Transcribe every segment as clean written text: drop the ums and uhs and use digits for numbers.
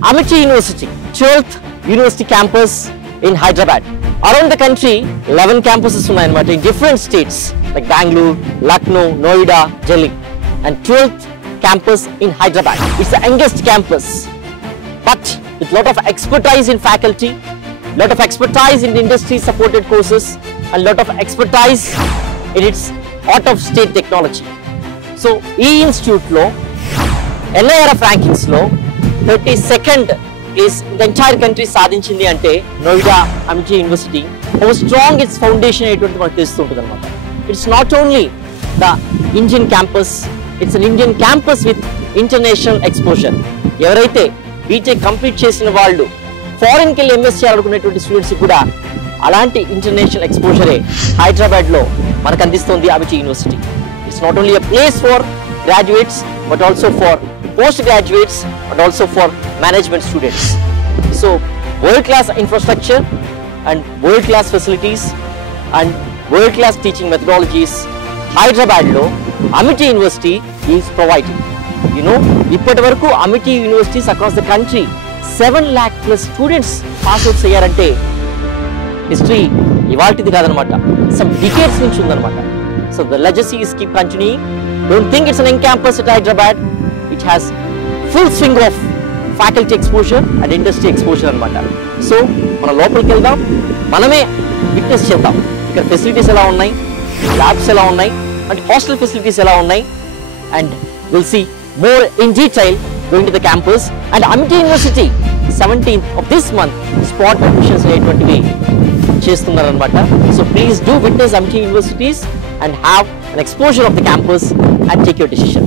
Amity University, 12th University campus in Hyderabad. Around the country, 11 campuses unnayannamata in different states like Bangalore, Lucknow, Noida, Delhi, and 12th campus in Hyderabad. It's the youngest campus, but with lot of expertise in faculty, lot of expertise in industry supported courses, and lot of expertise in its out of state technology. So, E institute lo NIRF rankings lo 32nd place in the entire country సాధించింది అంటే Noida Amity university how strong it's foundation అనేటువంటి మనకు తెలుస్తుంటుంది అనమాట. It's not only the Indian campus, it's an Indian campus with international exposure. ఎవరైతే BTech complete చేసిన వాళ్ళు ఫారెన్కి వెళ్ళి MS చేయాలనుకునేటువంటి students కూడా అలాంటి ఇంటర్నేషనల్ ఎక్స్పోజరే హైదరాబాద్లో మనకు అందిస్తుంది Amity university. It's not only a place for graduates but also for postgraduates but also for management students. So world class infrastructure and world class facilities and world class teaching methodologies Hyderabad lo Amity University is providing. You know, ippati varaku Amity universities across the country 7 lakh plus students pass out ayyarante history ivaltidi kadanamata, some decades nunchi undanamata. So the legacy is keep continuing. Don't think it's an young campus at Hyderabad. It has full swing of faculty exposure and industry exposure anamata. So mana lopaliki veldam, maname witness cheddam ikkada facilities ela unnai, labs ela unnai, and hostel facilities ela unnai, and we'll see more in detail going to the campus. And Amity University 17th of this month spot admissions అనేటువంటివి చేస్తున్నారు అన్నమాట. So please do witness Amity Universities and have an exposure of the campus and take your decision.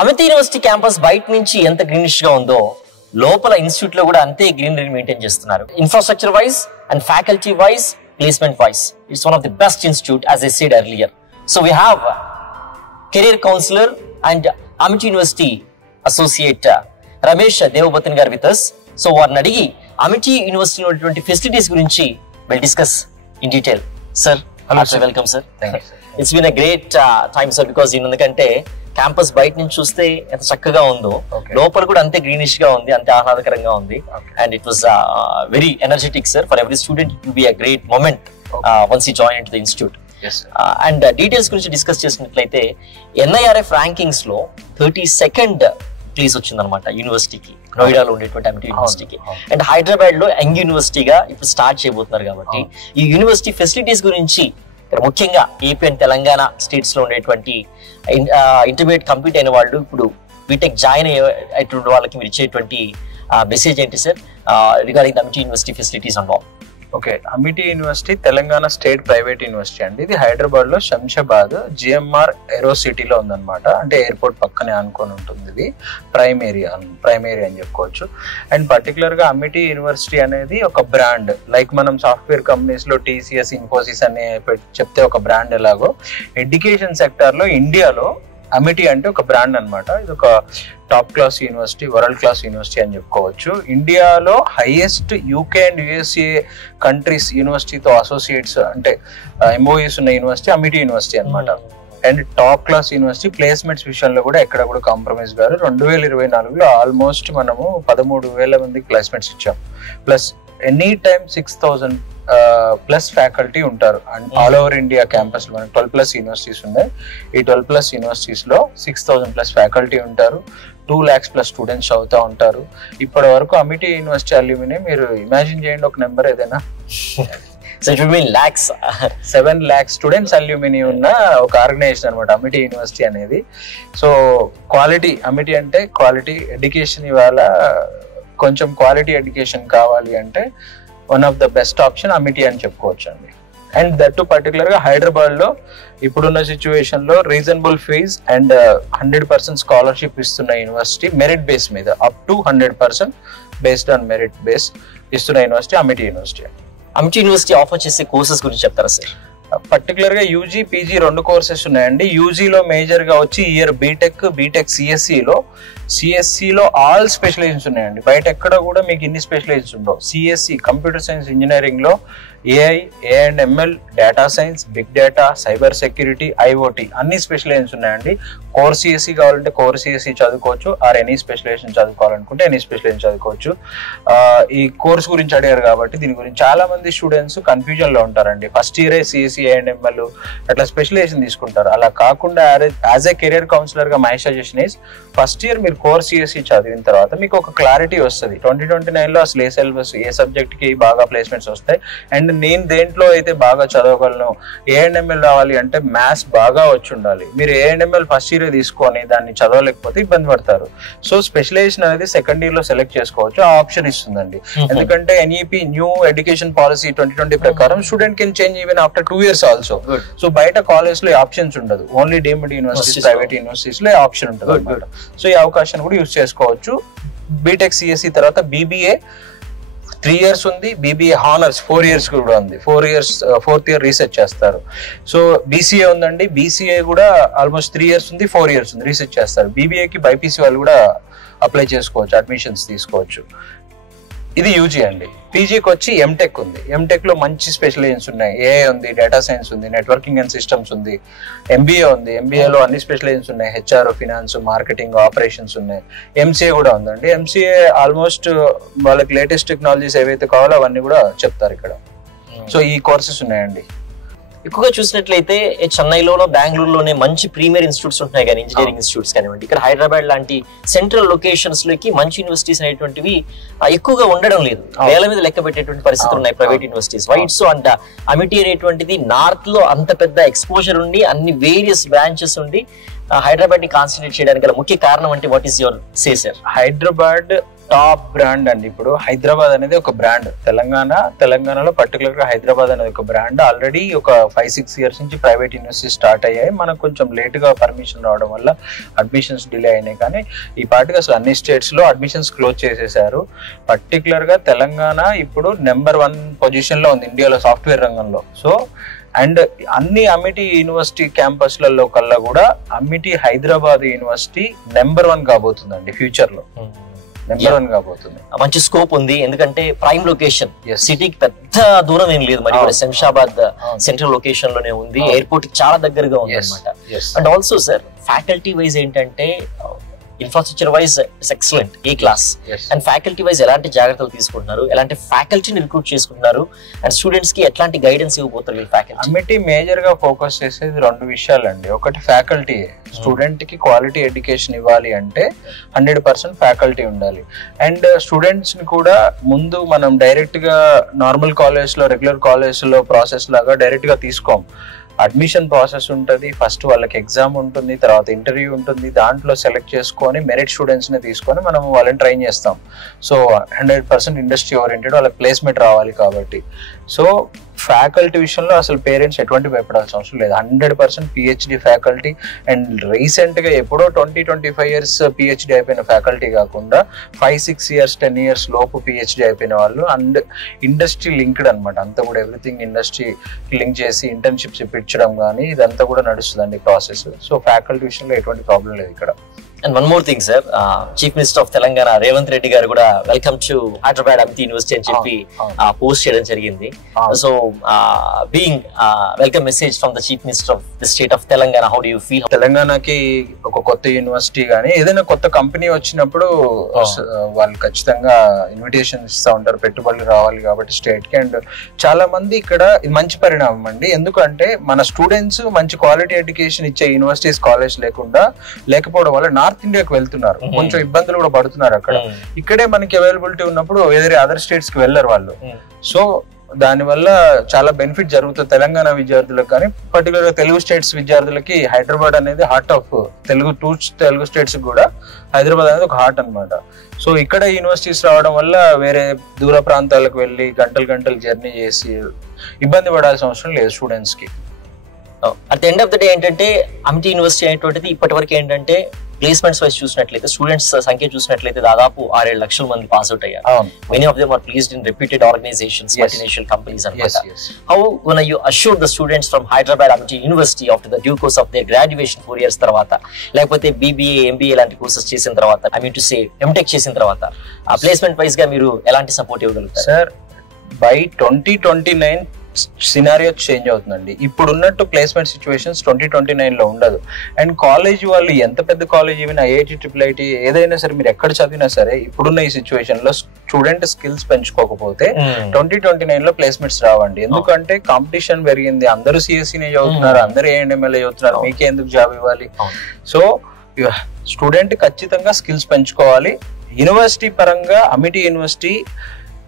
Amity university campus బయట నుంచి ఎంత greenish గా ఉందో లోపల institute లో కూడా అంతే గ్రీనరీ మెయింటైన్ చేస్తున్నారు. Infrastructure wise and faculty wise, placement wise it's one of the best institute as I said earlier. So we have career counsellor and Amity University associate Ramesh Devabathan గారు విత్ us. సో వారిని అడిగి Amity University ఉన్నటువంటి facilities గురించి will discuss in detail. Sir welcome sir. It's been a great time sir, because ఎందుకంటే campus బయట నుంచి చూస్తే ఎంత చక్కగా ఉందో లోపల కూడా అంతే గ్రీనిష్ గా ఉంది, అంతే ఆహ్లాదకరంగా ఉంది. And it was very energetic sir. For every student it will be a great moment once you join in to the institute. And details గురించి డిస్కస్ చేసినట్లయితే NIRF ర్యాంకింగ్స్ లో 32nd ప్లేస్ వచ్చిందనమాట యూనివర్సిటీకి, నోయిడాలో ఉండేటువంటి అమిటీ యూనివర్సిటీకి. అండ్ హైదరాబాద్ లో యంగ్ యూనివర్సిటీగా ఇప్పుడు start చేయబోతున్నారు కాబట్టి ఈ యూనివర్సిటీ ఫెసిలిటీస్ గురించి ముఖ్యంగా ఏపీ అండ్ తెలంగాణ స్టేట్స్ లో ఉండేటువంటి ఇంటర్మీడియట్ కంప్లీట్ అయిన వాళ్ళు ఇప్పుడు బీటెక్ జాయిన్ అయ్యేటువంటి వాళ్ళకి మీరు ఇచ్చేటువంటి మెసేజ్ ఏంటి sir regarding the Amity university facilities and all? Okay, Amity university Telangana state private university అండి. ఇది హైదరాబాద్ లో శంషాబాద్ GMR ఏరో సిటీలో ఉందన్నమాట. అంటే ఎయిర్పోర్ట్ పక్కనే అనుకొని ఉంటుంది. ఇది ప్రైమ్ ఏరియా అని చెప్పుకోవచ్చు. అండ్ పర్టికులర్ గా అమిటీ యూనివర్సిటీ అనేది ఒక బ్రాండ్. లైక్ మనం సాఫ్ట్వేర్ కంపెనీస్ లో TCS, ఇన్ఫోసిస్ అనే చెప్తే ఒక బ్రాండ్ ఎలాగో ఎడ్యుకేషన్ సెక్టర్ లో ఇండియాలో అమిటీ అంటే ఒక బ్రాండ్ అన్నమాట. ఇది ఒక top class university, world class university అని చెప్పుకోవచ్చు. ఇండియాలో highest UK and USA countries యూనివర్సిటీతో అసోసియేట్స్ అంటే ఎంఓయూస్ ఉన్న యూనివర్సిటీ అమిటీ యూనివర్సిటీ అన్నమాట. And top class university. Placements విషయంలో కూడా ఎక్కడ కూడా కాంప్రమైజ్ గారు. 2024లో ఆల్మోస్ట్ మనము 13,000 మందికి ప్లేస్మెంట్స్ ఇచ్చాం. Plus any time 6,000 plus faculty ఉంటారు ఆల్ ఓవర్ ఇండియా క్యాంపస్ లో. మనకి 12+ యూనివర్సిటీస్ ఉన్నాయి. ఈ 12+ యూనివర్సిటీస్ లో 6,000 ప్లస్ ఫ్యాకల్టీ ఉంటారు. 2 lakhs+ స్టూడెంట్స్ చదువుతూ ఉంటారు. ఇప్పటి వరకు అమిటీ యూనివర్సిటీ అల్యూమిని మీరు ఇమాజిన్ చేయండి, ఒక నెంబర్ ఏదైనా. So it will mean lakhs. 7 lakhs students alumni ఉన్న ఒక ఆర్గనైజేషన్ అనమాట అమిటీ యూనివర్సిటీ అనేది. సో క్వాలిటీ, అమిటీ అంటే క్వాలిటీ ఎడ్యుకేషన్. ఇవాళ కొంచెం క్వాలిటీ ఎడ్యుకేషన్ కావాలి అంటే one of the best option Amity అని చెప్పుకోవచ్చు అండి. అండ్ దట్ పర్టికులర్ గా హైదరాబాద్ లో ఇప్పుడున్న సిచ్యువేషన్ లో రీజనబుల్ ఫీజ్ అండ్ 100% స్కాలర్షిప్ ఇస్తున్న యూనివర్సిటీ, మెరిట్ బేస్ మీద up to 100% based on merit base ఇస్తున్న university Amity University. Amity University offer చేసే కోర్సెస్ గురించి చెప్తారా సార్? పర్టికులర్ గా యూజీ, పీజీ 2 కోర్సెస్ ఉన్నాయండి. యూజీలో మేజర్ గా వచ్చి ఇయర్ బీటెక్ సిఎస్సిలో ఆల్ స్పెషలైజేషన్స్ ఉన్నాయండి. బయట ఎక్కడ కూడా మీకు ఇన్ని స్పెషలైజేషన్స్ ఉండవు. సిఎస్సి కంప్యూటర్ సైన్స్ ఇంజనీరింగ్ లో AI&ML, data science, big data, cyber security, IoT అన్ని స్పెషలైజేషన్స్ ఉన్నాయండి. కోర్ సిఎస్సి కావాలంటే కోర్ సిఎస్సి చదువుకోవచ్చు, ఆర్ ఎనీ స్పెషలైజేషన్ చదువుకోవాలనుకుంటే ఎనీ స్పెషలైజేషన్ చదువుకోవచ్చు. ఈ కోర్స్ గురించి అడిగారు కాబట్టి దీని గురించి చాలా మంది స్టూడెంట్స్ కన్ఫ్యూజన్ లో ఉంటారండి. ఫస్ట్ ఇయరే సిఎస్సి, AI&ML అట్లా స్పెషలైజేషన్ తీసుకుంటారు. అలా కాకుండా యాజ్ ఏ కెరియర్ కౌన్సిలర్ గా my suggestion is first year మీరు కోర్ సిఎస్సి చదివిన తర్వాత మీకు ఒక క్లారిటీ వస్తుంది. 2029లో అసలు ఏ సిలబస్, ఏ సబ్జెక్ట్ కి బాగా ప్లేస్మెంట్స్ వస్తాయి, అండ్ నేను దేంట్లో అయితే బాగా చదవగలను. AI&ML రావాలి అంటే మ్యాథ్స్ బాగా వచ్చి ఉండాలి. మీరు AI&ML ఫస్ట్ ఇయర్ తీసుకొని దాన్ని చదవలేకపోతే ఇబ్బంది పడతారు. సో స్పెషలైజేషన్ అనేది సెకండ్ ఇయర్ లో సెలెక్ట్ చేసుకోవచ్చు, ఆ ఆప్షన్ ఇస్తుందండి. ఎందుకంటే NEP న్యూ ఎడ్యుకేషన్ పాలసీ 2020 ప్రకారం student can change even after 2 years also. So బయట కాలేజ్ లో ఆప్షన్స్ ఉండదు, only deemed universities, private universities లో ఆప్షన్ ఉంటుంది. సో ఈ అవకాశాన్ని కూడా యూజ్ చేసుకోవచ్చు. బీటెక్ సిఎస్సి తర్వాత BBA 3 years ఉంది, BBA హానర్స్ 4 years కూడా ఉంది. 4th year రీసెర్చ్ చేస్తారు. సో BCA ఉందండి, BCA కూడా ఆల్మోస్ట్ 3 years ఉంది, 4 years ఉంది, రీసెర్చ్ చేస్తారు. BBAకి BPC వాళ్ళు కూడా అప్లై చేసుకోవచ్చు, అడ్మిషన్స్ తీసుకోవచ్చు. ఇది యూజీ అండి. పీజీకి వచ్చి ఎంటెక్ ఉంది. ఎంటెక్ లో మంచి స్పెషలైజేషన్స్ ఉన్నాయి. AI ఉంది, డేటా సైన్స్ ఉంది, నెట్వర్కింగ్ అండ్ సిస్టమ్స్ ఉంది, MBA ఉంది. MBAలో అన్ని స్పెషలైజేషన్స్ ఉన్నాయి. HR, ఫినాన్స్, మార్కెటింగ్, ఆపరేషన్స్ ఉన్నాయి. MCA కూడా ఉందండి. MCA ఆల్మోస్ట్ వాళ్ళకి లేటెస్ట్ టెక్నాలజీస్ ఏవైతే కావాలో అవన్నీ కూడా చెప్తారు ఇక్కడ. సో ఈ కోర్సెస్ ఉన్నాయండి. ఎక్కువగా చూసినట్లయితే చెన్నైలోనో, బెంగళూరులోనే మంచి ప్రీమియర్ ఇన్స్టిట్యూట్స్ ఉంటున్నాయి కానీ ఇంజనీరింగ్ ఇన్స్టిట్యూట్స్ కానివ్వండి. ఇక్కడ హైదరాబాద్ లాంటి సెంట్రల్ లొకేషన్స్ లోకి మంచి యూనివర్సిటీస్ అనేటువంటివి ఎక్కువగా ఉండడం లేదు. వేల మీద లెక్క పెట్టేటువంటి పరిస్థితులు ఉన్నాయి private universities. White so and Amity అనేటువంటిది నార్త్ లో అంత పెద్ద ఎక్స్పోజర్ ఉండి అన్ని వేరియస్ బ్రాంచెస్ ఉండి హైదరాబాద్ ని కాన్సన్ట్రేట్ చేయడానికి గల ముఖ్య కారణం అంటే what is your say sir? Hyderabad top brand అండి. ఇప్పుడు హైదరాబాద్ అనేది ఒక బ్రాండ్. తెలంగాణలో పర్టికులర్ గా హైదరాబాద్ అనేది ఒక బ్రాండ్. ఆల్రెడీ ఒక 5-6 years నుంచి ప్రైవేట్ యూనివర్సిటీ స్టార్ట్ అయ్యాయి. మనకు కొంచెం లేట్ గా పర్మిషన్ రావడం వల్ల అడ్మిషన్స్ డిలే అయినాయి. కానీ ఈ పాటికి అసలు అన్ని స్టేట్స్ లో అడ్మిషన్స్ క్లోజ్ చేసేసారు. పర్టికులర్ గా తెలంగాణ ఇప్పుడు నెంబర్ 1 పొజిషన్ లో ఉంది ఇండియాలో సాఫ్ట్వేర్ రంగంలో. సో అండ్ అన్ని అమిటీ యూనివర్సిటీ క్యాంపస్లలో కల్లా కూడా అమిటీ హైదరాబాద్ యూనివర్సిటీ నెంబర్ 1 కాబోతుందండి ఫ్యూచర్ లో. నెంబర్ 1 కాబోతుంది. మంచి స్కోప్ ఉంది, ఎందుకంటే ప్రైమ్ లొకేషన్, సిటీకి పెద్ద దూరం ఏం లేదు. మరి శంషాబాద్ సెంట్రల్ లొకేషన్ లోనే ఉంది, ఎయిర్పోర్ట్ చాలా దగ్గరగా ఉంది అనమాట. And also sir faculty wise ఏంటంటే infrastructure wise excellent, A class. And faculty wise ఎలాంటి జాగ్రత్తలు తీసుకుంటున్నారు, ఎలాంటి ఫ్యాకల్టీని రిక్రూట్ చేసుకుంటున్నారు, అండ్ స్టూడెంట్స్ కి ఎట్లాంటి గైడెన్స్ ఇవ్వబోతారు ఫ్యాకల్టీ? అమిటీ మేజర్ గా ఫోకస్ చేసేది 2 విషయాలండి. ఒకటి ఫ్యాకల్టీ. స్టూడెంట్ కి క్వాలిటీ ఎడ్యుకేషన్ ఇవ్వాలి అంటే 100% ఫ్యాకల్టీ ఉండాలి. అండ్ స్టూడెంట్స్ ని కూడా ముందు మనం డైరెక్ట్ గా నార్మల్ కాలేజ్ లో, రెగ్యులర్ కాలేజ్ లో ప్రాసెస్ లాగా డైరెక్ట్ గా తీసుకోం. అడ్మిషన్ ప్రాసెస్ ఉంటుంది. ఫస్ట్ వాళ్ళకి ఎగ్జామ్ ఉంటుంది, తర్వాత ఇంటర్వ్యూ ఉంటుంది. దాంట్లో సెలెక్ట్ చేసుకొని మెరిట్ స్టూడెంట్స్ ని తీసుకొని మనం వాళ్ళని ట్రైన్ చేస్తాం. సో 100% ఇండస్ట్రీ ఓరియంటెడ్, వాళ్ళకి ప్లేస్మెంట్ రావాలి కాబట్టి. సో ఫ్యాకల్టీ విషయంలో అసలు పేరెంట్స్ ఎటువంటి భయపడాల్సిన అవసరం లేదు. 100% పిహెచ్డి ఫ్యాకల్టీ, అండ్ రీసెంట్ గా ఎప్పుడో 20-25 years పిహెచ్డి అయిపోయిన ఫ్యాకల్టీ కాకుండా 5-6 years 10 years లోపు పిహెచ్డి అయిపోయిన వాళ్ళు, అండ్ ఇండస్ట్రీ లింక్డ్ అనమాట. అంతా కూడా ఎవ్రీథింగ్ ఇండస్ట్రీ లింక్ చేసి ఇంటర్న్షిప్స్ ఇప్పించడం కానీ ఇదంతా కూడా నడుస్తుందండి ప్రాసెస్. సో ఫ్యాకల్టీ విషయంలో ఎటువంటి ప్రాబ్లం లేదు ఇక్కడ. And one more thing, sir, Chief Minister of Telangana Revanth Reddy garu kuda welcome to Hyderabad Amity University అని చెప్పి పోస్ట్ చేయడం జరిగింది. So being welcome message from the Chief Minister of the state of Telangana, how do you feel? తెలంగాణకి ఒక కొత్త university కానీ ఏదైనా కొత్త కంపెనీ వచ్చినప్పుడు వాళ్ళు ఖచ్చితంగా ఇన్విటేషన్ ఇస్తూ ఉంటారు, పెట్టుబడులు రావాలి కాబట్టి స్టేట్ కి. అండ్ చాలా మంది ఇక్కడ ఇది మంచి పరిణామం అండి, ఎందుకంటే మన స్టూడెంట్స్ మంచి క్వాలిటీ ఎడ్యుకేషన్ ఇచ్చే యూనివర్సిటీస్ కాలేజ్ లేకపోవడం వల్ల నార్త్ ఇండియాకి వెళ్తున్నారు, కొంచెం ఇబ్బందులు కూడా పడుతున్నారు అక్కడ. ఇక్కడే మనకి అవైలబిలిటీ ఉన్నప్పుడు వేరే అదర్ స్టేట్స్ కి వెళ్ళరు వాళ్ళు. సో దానివల్ల చాలా బెనిఫిట్ జరుగుతుంది తెలంగాణ విద్యార్థులకు కానీ, పర్టికులర్ గా తెలుగు స్టేట్స్ విద్యార్థులకి. హైదరాబాద్ అనేది హార్ట్ ఆఫ్ తెలుగు స్టేట్స్ కూడా హైదరాబాద్ అనేది ఒక హార్ట్ అనమాట. సో ఇక్కడ యూనివర్సిటీస్ రావడం వల్ల వేరే దూర ప్రాంతాలకు వెళ్ళి గంటలు జర్నీ చేసి ఇబ్బంది పడాల్సిన అవసరం లేదు స్టూడెంట్స్ కి. At the end of the day ఏంటంటే అమిటీ యూనివర్సిటీ అనేటువంటిది ఇప్పటి వరకు ఏంటంటే ప్లేస్మెంట్స్ వైజ్ చూసినట్లయితే స్టూడెంట్స్ సంఖ్య చూసినట్లయితే దాదాపు 6-7 లక్షల మంది పాస్ అవుట్ అయ్యారు. Many of them are placed in reputed organisations, multinational companies అన్నమాట. How can you assure the students from Hyderabad Amity university after the due course of their graduation 4 years తర్వాత, లేకపోతే BBA MBA లాంటి courses చేసిన తర్వాత, I mean to say MTech చేసిన తర్వాత ఆ placement wise గా మీరు ఎలాంటి సపోర్ట్ ఇవ్వగలుగుతారు? సార్, బై 2029 సినారియో చేంజ్ అవుతుందండి. ఇప్పుడు ఉన్నట్టు ప్లేస్మెంట్ సిచ్యువేషన్స్ 2029 లో ఉండదు. అండ్ కాలేజ్ వాళ్ళు ఎంత పెద్ద కాలేజ్, ఈవెన్ IIT IIIT ఏదైనా సరే, మీరు ఎక్కడ చదివినా సరే ఇప్పుడున్న ఈ సిచ్యువేషన్ లో స్టూడెంట్ స్కిల్స్ పెంచుకోకపోతే 2029 లో ప్లేస్మెంట్స్ రావండి. ఎందుకంటే కాంపిటీషన్ పెరిగింది, అందరూ CSE చదువుతున్నారు, అందరూ ANML చదువుతున్నారు, మీకే ఎందుకు జాబ్ ఇవ్వాలి? సో స్టూడెంట్ ఖచ్చితంగా స్కిల్స్ పెంచుకోవాలి. యూనివర్సిటీ పరంగా Amity university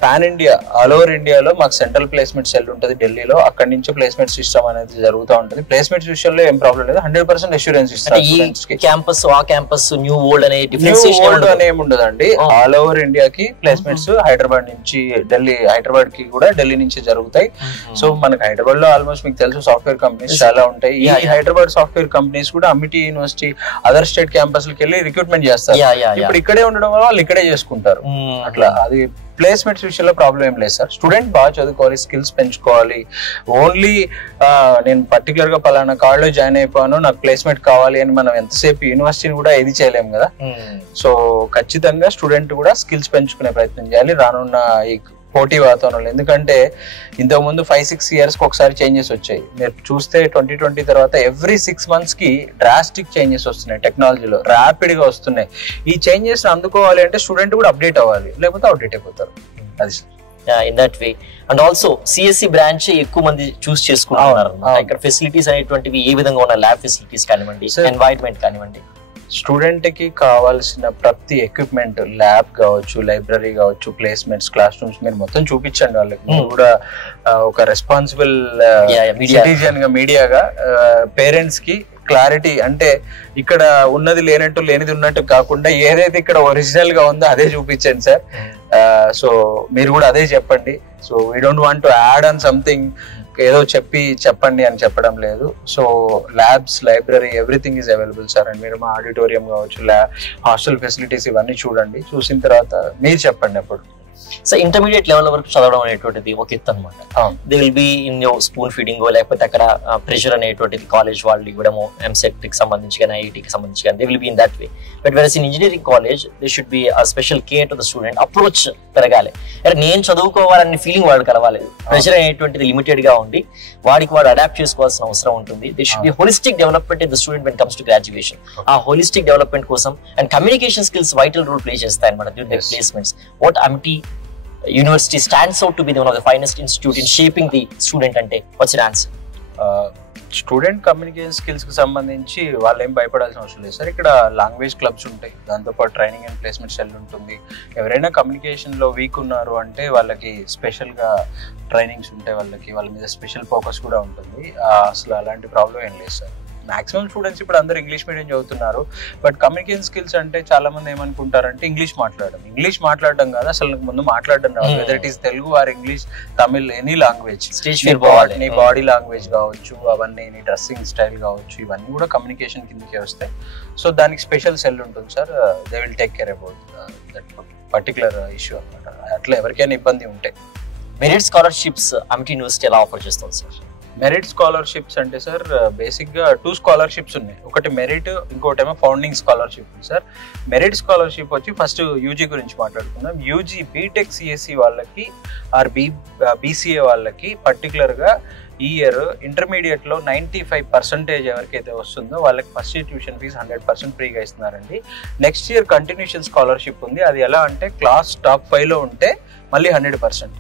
pan India, all over ఇండియాలో మాకు సెంట్రల్ ప్లేస్మెంట్ సెల్ ఉంటుంది ఢిల్లీలో, అక్కడి నుంచి ప్లేస్మెంట్ సిస్టమ్ అనేది జరుగుతూ ఉంటుంది. ప్లేస్మెంట్ విషయంలో ఏం ప్రాబ్లం లేదు, 100% అష్యూరెన్స్ ఇస్తారు. ఏమి ఉండదండి, ఆల్ ఓవర్ ఇండియాకి ప్లేస్మెంట్స్ హైదరాబాద్ నుంచి హైదరాబాద్ కి కూడా ఢిల్లీ నుంచి జరుగుతాయి. సో మనకి హైదరాబాద్ లో ఆల్మోస్ట్ మీకు తెలుసు సాఫ్ట్వేర్ కంపెనీస్ చాలా ఉంటాయి. ఈ హైదరాబాద్ సాఫ్ట్వేర్ కంపెనీస్ కూడా Amity university other state campus లకి వెళ్ళి రిక్రూట్మెంట్ చేస్తారు. ఇప్పుడు ఇక్కడే ఉండడం వల్ల వాళ్ళు ఇక్కడే చేసుకుంటారు. అట్లా అది ప్లేస్మెంట్స్ విషయంలో ప్రాబ్లం ఏం లేదు సార్. స్టూడెంట్ బాగా చదువుకోవాలి, స్కిల్స్ పెంచుకోవాలి. ఓన్లీ నేను పర్టికులర్ గా పలానా కాలేజ్ జాయిన్ అయిపోయాను, నాకు ప్లేస్మెంట్ కావాలి అని మనం ఎంతసేపు యూనివర్సిటీని కూడా ఏది చేయలేము కదా. సో ఖచ్చితంగా స్టూడెంట్ కూడా స్కిల్స్ పెంచుకునే ప్రయత్నం చేయాలి రానున్న ఈ పోటీ వాతావరణంలో. ఎందుకంటే ఇంతకుముందు 5-6 years కి ఒకసారి చేంజెస్ వచ్చాయి. మీరు చూస్తే 2020 తర్వాత ఎవ్రీ 6 months కి డ్రాస్టిక్ చేంజెస్ వస్తున్నాయి, టెక్నాలజీలో ర్యాపిడ్ గా వస్తున్నాయి. ఈ చేంజెస్ అందుకోవాలి అంటే స్టూడెంట్ కూడా అప్డేట్ అవ్వాలి, లేకపోతే అవుట్డేట్ అయిపోతారు. అది in that way. And also CSE branch ఎక్కువ మంది చూస్ చేసుకుంటున్నారు. ఇక్కడ ఫెసిలిటీస్ అనేటువంటివి ఏ విధంగా ఉన్న ల్యాబ్ ఫెసిలిటీస్ కానివ్వండి, ఎన్వైరన్మెంట్ కానివ్వండి, స్టూడెంట్ కి కావాల్సిన ప్రతి ఎక్విప్మెంట్, ల్యాబ్ కావచ్చు, లైబ్రరీ కావచ్చు, ప్లేస్మెంట్స్, క్లాస్ రూమ్స్ మీరు మొత్తం చూపించండి వాళ్ళకి. మీరు కూడా ఒక రెస్పాన్సిబుల్ సిటిజన్ గా, మీడియాగా పేరెంట్స్ కి క్లారిటీ, అంటే ఇక్కడ ఉన్నది లేనట్టు లేనిది ఉన్నట్టు కాకుండా ఏదైతే ఇక్కడ ఒరిజినల్ గా ఉందో అదే చూపించండి సార్. సో మీరు కూడా అదే చెప్పండి. So we don't want to add on something, ఏదో చెప్పండి అని చెప్పడం లేదు. So labs, library, everything is available sir. And మీరు మా ఆడిటోరియం కావచ్చు, హాస్టల్ ఫెసిలిటీస్ ఇవన్నీ చూడండి. చూసిన తర్వాత మీరు చెప్పండి అప్పుడు. సో ఇంటర్మీడియట్ లెవెల్ వరకు చదవడం అనేటువంటిది ఒక ఎత్తు అనమాట. They will be in your spoon feeding, లేకపోతే అక్కడ ప్రెషర్ అనేటువంటిది కాలేజ్ వాళ్ళు ఇవ్వడము, MSET కి సంబంధించి కానీ, IIT కి సంబంధించి కానీ, they will be in that way. But whereas in engineering college they should be a special care to the student. Approach పెరగాలి, అంటే నేను చదువుకోవాలనే ఫీలింగ్ వాడు కలవాలి. ప్రెషర్ అనేటువంటిది లిమిటెడ్ గా ఉండి వాడికి వాడు అడాప్ట్ చేసుకోవాల్సిన అవసరం ఉంటుంది. They should be holistic development in the student when comes to graduation. ఆ హోలిస్టిక్ డెవలప్మెంట్ కోసం and communication skills vital role play చేస్తాయి అన్నమాట during the placements. What Amity University stands out to be one of the finest institute in shaping the student ante what's your answer? Student communication skills కి సంబంధించి వాళ్ళు ఏం భయపడాల్సిన అవసరం లేదు sir. ఇక్కడ లాంగ్వేజ్ క్లబ్స్ ఉంటాయి, దాంతోపాటు ట్రైనింగ్ అండ్ ప్లేస్మెంట్ సెల్ ఉంటుంది. ఎవరైనా కమ్యూనికేషన్ లో వీక్ ఉన్నారు అంటే వాళ్ళకి స్పెషల్ గా ట్రైనింగ్స్ ఉంటాయి, వాళ్ళ మీద స్పెషల్ ఫోకస్ కూడా ఉంటుంది. అసలు అలాంటి ప్రాబ్లం ఏం లేదు సార్. మాక్సిమం స్టూడెంట్స్ ఇప్పుడు అందరూ ఇంగ్లీష్ మీడియం చదువుతున్నారు. బట్ కమ్యూనికేషన్ స్కిల్స్ అంటే చాలా మంది ఏమనుకుంటారంటే ఇంగ్లీష్ మాట్లాడడం కాదు, అసలు ముందు మాట్లాడడం రాదు. Whether it is Telugu or English, Tamil, any language, నీ బాడీ లాంగ్వేజ్ కావచ్చు, అవన్నీ నీ డ్రెస్సింగ్ స్టైల్ కావచ్చు, ఇవన్నీ కూడా కమ్యూనికేషన్ కిందకే వస్తాయి. సో దానికి స్పెషల్ సెల్ ఉంటుంది sir, they will take care about that particular issue అనమాట. అట్లా ఎవరికైనా ఇబ్బంది ఉంటే. మెరిట్ స్కాలర్షిప్స్ అమిటీ యూనివర్సిటీ ఎలా ఆఫర్ చేస్తుంది సార్? మెరిట్ స్కాలర్షిప్స్ అంటే సార్ బేసిక్గా 2 స్కాలర్షిప్స్ ఉన్నాయి. ఒకటి మెరిట్, ఇంకోటేమో ఫౌండింగ్ స్కాలర్షిప్ ఉంది సార్. మెరిట్ స్కాలర్షిప్ వచ్చి ఫస్ట్ యూజీ గురించి మాట్లాడుకుందాం. యూజీ బీటెక్ సిఎస్సి వాళ్ళకి ఆర్ బీసీఏ వాళ్ళకి పర్టికులర్గా ఈ ఇయర్ ఇంటర్మీడియట్లో 95% ఎవరికైతే వస్తుందో వాళ్ళకి ఫస్ట్ ఇయర్ ట్యూషన్ ఫీజు 100% ఫ్రీగా ఇస్తున్నారండి. నెక్స్ట్ ఇయర్ కంటిన్యూషన్ స్కాలర్షిప్ ఉంది. అది ఎలా అంటే క్లాస్ టాప్ 5లో ఉంటే మళ్ళీ 100%,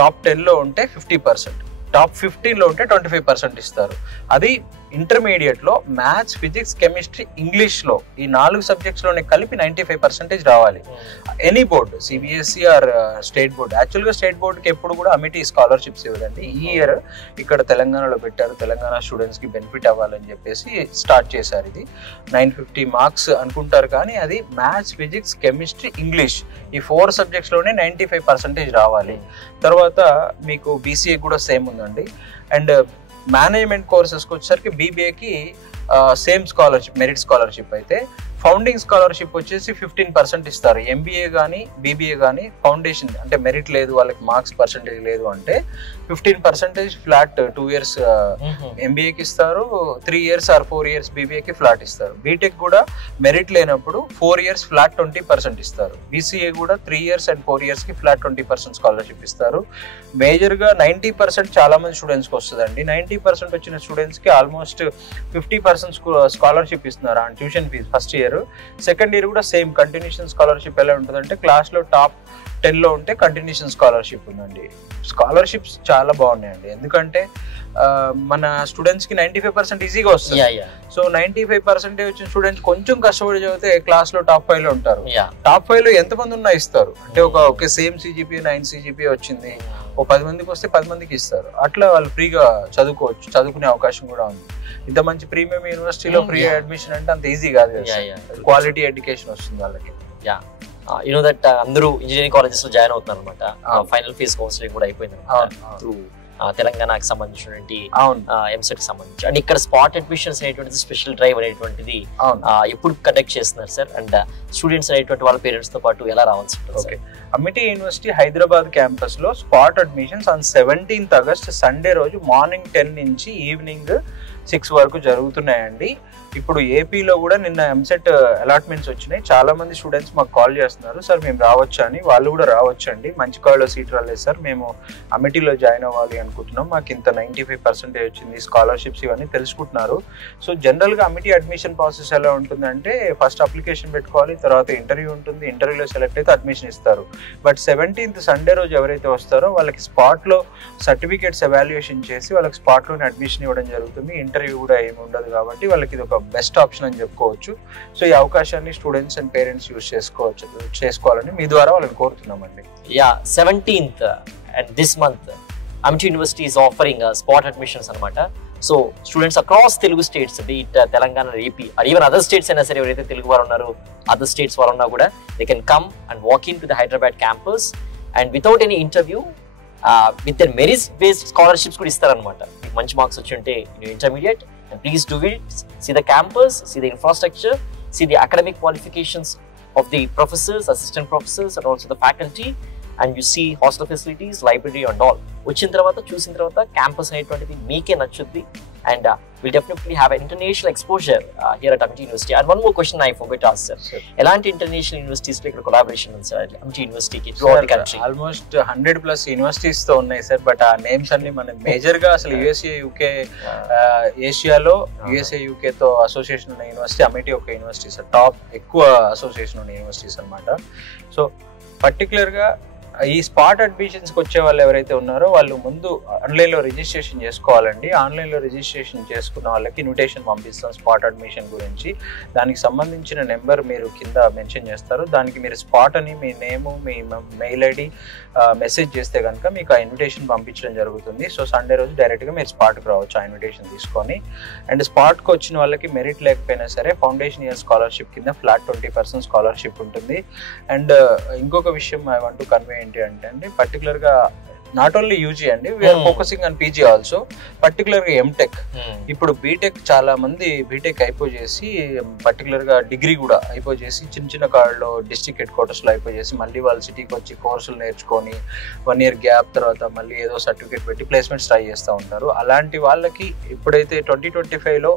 టాప్ 10లో ఉంటే 50%, టాప్ 15లో ఉంటే 25% ఇస్తారు. అది ఇంటర్మీడియట్లో మ్యాథ్స్, ఫిజిక్స్, కెమిస్ట్రీ, ఇంగ్లీష్లో ఈ 4 సబ్జెక్ట్స్లోనే కలిపి 95% రావాలి. Any board, CBSE or state board. యాక్చువల్గా స్టేట్ బోర్డుకి ఎప్పుడు కూడా అమిటీ స్కాలర్షిప్స్ ఇవ్వదండి. ఈ ఇయర్ ఇక్కడ తెలంగాణలో పెట్టారు, తెలంగాణ స్టూడెంట్స్కి బెనిఫిట్ అవ్వాలని చెప్పేసి స్టార్ట్ చేశారు. ఇది 950 మార్క్స్ అనుకుంటారు, కానీ అది మ్యాథ్స్, ఫిజిక్స్, కెమిస్ట్రీ, ఇంగ్లీష్ ఈ 4 సబ్జెక్ట్స్లోనే 95% రావాలి. తర్వాత మీకు బీసీఏ కూడా సేమ్ ఉందండి. అండ్ మేనేజ్మెంట్ కోర్సెస్కి వచ్చేసరికి బీబీఏకి సేమ్ స్కాలర్షిప్, మెరిట్ స్కాలర్షిప్. అయితే ఫౌండింగ్ స్కాలర్షిప్ వచ్చేసి 15% ఇస్తారు. ఎంబీఏ కానీ బీబీఏ కానీ ఫౌండేషన్ అంటే మెరిట్ లేదు, వాళ్ళకి మార్క్స్ పర్సంటేజ్ లేదు అంటే 15% ఫ్లాట్ 2 years ఎంబీఏకి ఇస్తారు, 3 years ఆర్ 4 years బీబీఏకి ఫ్లాట్ ఇస్తారు. బీటెక్ కూడా మెరిట్ లేనప్పుడు 4 years ఫ్లాట్ 20% ఇస్తారు. బీసీఏ కూడా 3 years అండ్ 4 yearsకి ఫ్లాట్ 20% స్కాలర్షిప్ ఇస్తారు. మేజర్గా 90% చాలా మంది స్టూడెంట్స్కి వస్తుందండి. 90% వచ్చిన స్టూడెంట్స్కి ఆల్మోస్ట్ 50% స్కాలర్షిప్ ఇస్తున్నారు and tuition fee first year. Second year కూడా సేమ్ కంటిన్యూషన్ స్కాలర్షిప్ ఎలా ఉంటుందంటే క్లాస్లో టాప్ 10లో ఉంటే కంటిన్యూషన్ స్కాలర్షిప్ ఉందండి. స్కాలర్షిప్స్ చాలా బాగున్నాయండి, ఎందుకంటే మన స్టూడెంట్స్కి 95% ఈజీగా వస్తుంది. సో 95% వచ్చిన స్టూడెంట్స్ కొంచెం కష్టపడి చదివితే క్లాస్లో టాప్ 5లో ఉంటారు. టాప్ 5లో ఎంతమంది ఉన్నా ఇస్తారు. అంటే ఒక సేమ్ సిజిపిఏ 9 సిజిపిఏ వచ్చింది, ఓ 10 మందికి వస్తే 10 మందికి ఇస్తారు. అట్లా వాళ్ళు ఫ్రీగా చదువుకోవచ్చు, చదువుకునే అవకాశం కూడా ఉంది. ఇంత మంచి ప్రీమియం యూనివర్సిటీలో ఫ్రీ అడ్మిషన్ అంటే అంత ఈజీ కాదు, క్వాలిటీ ఎడ్యుకేషన్ వస్తుంది వాళ్ళకి. యు నో దట్ అందరూ ఇంజనీరింగ్ కాలేజెస్ లో జాయిన్ అవుతున్నారు అనమాట. ఫైనల్ ఫీజ్ కౌన్సిలింగ్ కూడా అయిపోయింది త్రూ తెలంగాణకి సంబంధించినటువంటి ఎంసెట్ కి సంబంధించి. అండ్ ఇక్కడ స్పాట్ అడ్మిషన్స్ అనేటువంటిది స్పెషల్ డ్రైవ్ అనేటువంటిది ఎప్పుడు కండక్ట్ చేస్తున్నారు సార్? అండ్ స్టూడెంట్స్ అనేటువంటి వాళ్ళ పేరెంట్స్ తో పాటు ఎలా రావాల్సి ఉంటుంది? అమిటీ యూనివర్సిటీ హైదరాబాద్ క్యాంపస్ లో spot admissions on 17th August Sunday రోజు మార్నింగ్ 10 నుంచి ఈవినింగ్ 6 వరకు జరుగుతున్నాయండి. ఇప్పుడు ఏపీలో కూడా నిన్న ఎంసెట్ అలాట్మెంట్స్ వచ్చినాయి. చాలా మంది స్టూడెంట్స్ మాకు కాల్ చేస్తున్నారు, సార్ మేము రావచ్చా అని. వాళ్ళు కూడా రావచ్చండి, మంచి కాలేజ్లో సీట్ రాలేదు సార్, మేము అమిటీలో జాయిన్ అవ్వాలి అనుకుంటున్నాం, మాకు ఇంత 95% వచ్చింది, స్కాలర్షిప్స్ ఇవన్నీ తెలుసుకుంటున్నారు. సో జనరల్గా అమిటీ అడ్మిషన్ ప్రాసెస్ ఎలా ఉంటుందంటే ఫస్ట్ అప్లికేషన్ పెట్టుకోవాలి, తర్వాత ఇంటర్వ్యూ ఉంటుంది, ఇంటర్వ్యూలో సెలెక్ట్ అయితే అడ్మిషన్ ఇస్తారు. బట్ 17th సండే రోజు ఎవరైతే వస్తారో వాళ్ళకి స్పాట్లో సర్టిఫికేట్స్ ఎవాల్యుయేషన్ చేసి వాళ్ళకి స్పాట్లోనే అడ్మిషన్ ఇవ్వడం జరుగుతుంది. ఇంటర్వ్యూ కూడా ఏమి ఉండదు, కాబట్టి వాళ్ళకి ఇది ఒక బెస్ట్ ఆప్షన్ అని చెప్పుకోవచ్చు. సో ఈ అవకాశాన్ని స్టూడెంట్స్ అండ్ పేరెంట్స్ యూజ్ చేసుకోవాలని మీ ద్వారా వాళ్ళని కోరుతున్నామండి. 17th and this month Amity University is offering spot admissions అనమాట. So students across Telugu states, be it Telangana, AP or even other states అయినా సరే, ఎవరైతే తెలుగు వారు ఉన్నారో అదర్ స్టేట్స్ వారు ఉన్నా కూడా they can come and walk in to the Hyderabad campus and without any interview with their merit based scholarships కూడా ఇస్తారనమాట. మీకు మంచి మార్క్స్ వచ్చి ఉంటే intermediate, and please do it, see the campus, see the infrastructure, see the academic qualifications of the professors, assistant professors and also the faculty, and you see hostel facilities, library and all. వచ్చిన తర్వాత చూసిన తర్వాత campus అనేటువంటిది మీకే నచ్చుద్ది and we'll definitely have an international exposure here at Amity University. And one more question I forgot to ask, sir. Elanti international universities లో ఇక్కడ collaboration ఉంది sir Amity University కి throughout the country? Almost 100+ universities తో ఉన్నాయి sir. But ఆ names అన్ని మన major గా అసలు యుఎస్ఏ యూకే ఏషియాలో యుఎస్ఏ యూకే తో అసోసియేషన్ ఉన్న యూనివర్సిటీ అమిటీ ఒక యూనివర్సిటీ సార్. టాప్ ఎక్కువ అసోసియేషన్ ఉన్న యూనివర్సిటీస్ అన్నమాట. సో పర్టికులర్ గా ఈ స్పాట్ అడ్మిషన్స్కి వచ్చే వాళ్ళు ఎవరైతే ఉన్నారో వాళ్ళు ముందు ఆన్లైన్లో రిజిస్ట్రేషన్ చేసుకోవాలండి. ఆన్లైన్లో రిజిస్ట్రేషన్ చేసుకున్న వాళ్ళకి ఇన్విటేషన్ పంపిస్తాం స్పాట్ అడ్మిషన్ గురించి. దానికి సంబంధించిన నెంబర్ మీరు కింద మెన్షన్ చేస్తారు. దానికి మీరు స్పాట్ అని మీ నేము, మీ మెయిల్ ఐడి మెసేజ్ చేస్తే కనుక మీకు ఆ ఇన్విటేషన్ పంపించడం జరుగుతుంది. సో సండే రోజు డైరెక్ట్గా మీరు స్పాట్కి రావచ్చు ఆ ఇన్విటేషన్ తీసుకొని. అండ్ స్పాట్కి వచ్చిన వాళ్ళకి మెరిట్ లేకపోయినా సరే ఫౌండేషన్ ఇయర్ స్కాలర్షిప్ కింద ఫ్లాట్ 20% స్కాలర్షిప్ ఉంటుంది. అండ్ ఇంకొక విషయం ఐ వాంట్ టు కన్వే ఏంటి అంటే అండి, పర్టికులర్గా నాట్ ఓన్లీ యూజీ అండి, we're focusing on PG also, పర్టికులర్గా ఎంటెక్. ఇప్పుడు బీటెక్ చాలా మంది బీటెక్ అయిపోయేసి పర్టికులర్గా డిగ్రీ కూడా అయిపోయేసి చిన్న కాళ్ళలో డిస్ట్రిక్ట్ హెడ్ క్వార్టర్స్లో అయిపోయేసి మళ్ళీ వాళ్ళు సిటీకి వచ్చి కోర్సులు నేర్చుకొని 1 year గ్యాప్ తర్వాత మళ్ళీ ఏదో సర్టిఫికేట్ పెట్టి ప్లేస్మెంట్స్ ట్రై చేస్తూ ఉంటారు. అలాంటి వాళ్ళకి ఇప్పుడైతే 2025లో